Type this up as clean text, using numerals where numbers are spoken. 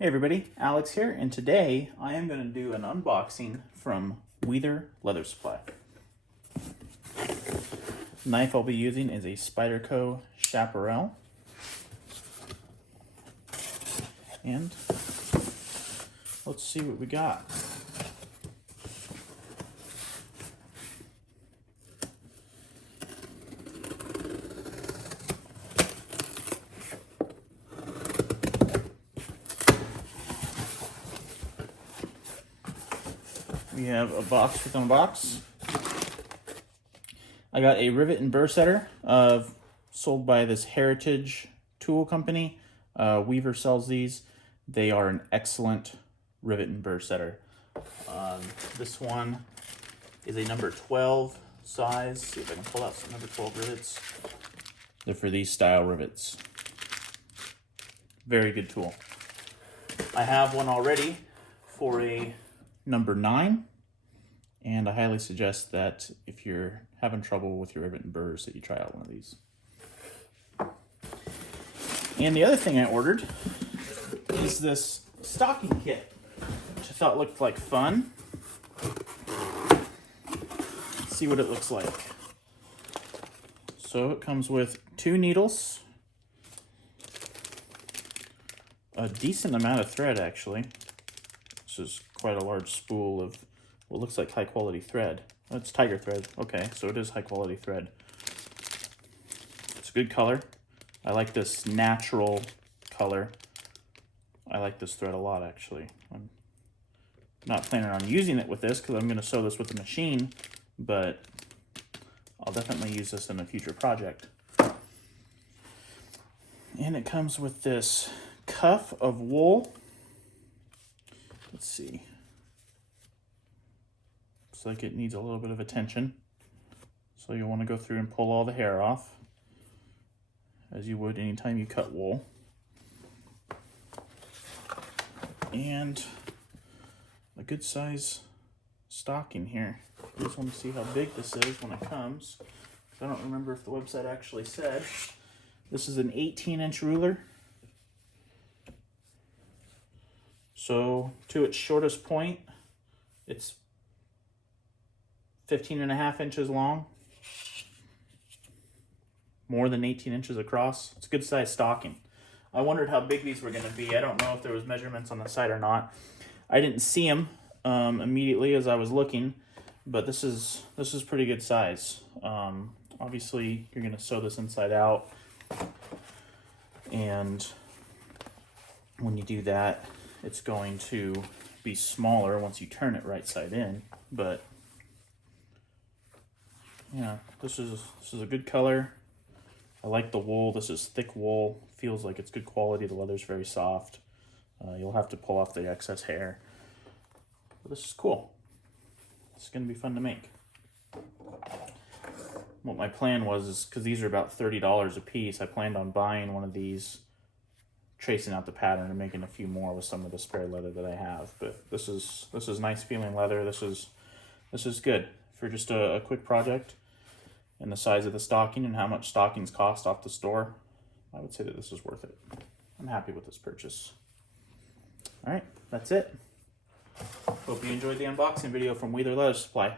Hey everybody, Alex here, and today I am going to do an unboxing from Rivet Leather Supply. The knife I'll be using is a Spyderco Chaparral. And let's see what we got. We have a box within a box. I got a rivet and burr setter sold by this Heritage tool company. Weaver sells these. They are an excellent rivet and burr setter. This one is a number 12 size. See if I can pull out some number 12 rivets. They're for these style rivets. Very good tool. I have one already for a number 9. And I highly suggest that if you're having trouble with your rivet and burrs that you try out one of these. And the other thing I ordered is this stocking kit, which I thought looked like fun. Let's see what it looks like. So it comes with 2 needles, a decent amount of thread actually. This is quite a large spool of what looks like high quality thread. That's tiger thread. Okay, so it is high quality thread. It's a good color. I like this natural color. I like this thread a lot actually. I'm not planning on using it with this because I'm going to sew this with the machine, but I'll definitely use this in a future project. And it comes with this cuff of wool. Let's see. Looks like it needs a little bit of attention. So you'll want to go through and pull all the hair off, as you would anytime you cut wool. And a good size stocking here. I just want to see how big this is when it comes. I don't remember if the website actually said. This is an 18-inch ruler. So to its shortest point, it's 15.5 inches long, more than 18 inches across. It's a good size stocking. I wondered how big these were going to be. I don't know if there was measurements on the side or not. I didn't see them immediately as I was looking, but this is pretty good size. Obviously, you're going to sew this inside out, and when you do that, it's going to be smaller once you turn it right side in, but yeah, this is a good color. I like the wool. This is thick wool. Feels like it's good quality. The leather's very soft. You'll have to pull off the excess hair. But this is cool. It's going to be fun to make. What my plan was is, because these are about $30 a piece, I planned on buying one of these, tracing out the pattern and making a few more with some of the spare leather that I have. But this is nice feeling leather. This is good for just a quick project. And the size of the stocking and how much stockings cost off the store, I would say that this is worth it. I'm happy with this purchase. All right, that's it. Hope you enjoyed the unboxing video from Rivet Leather Supply.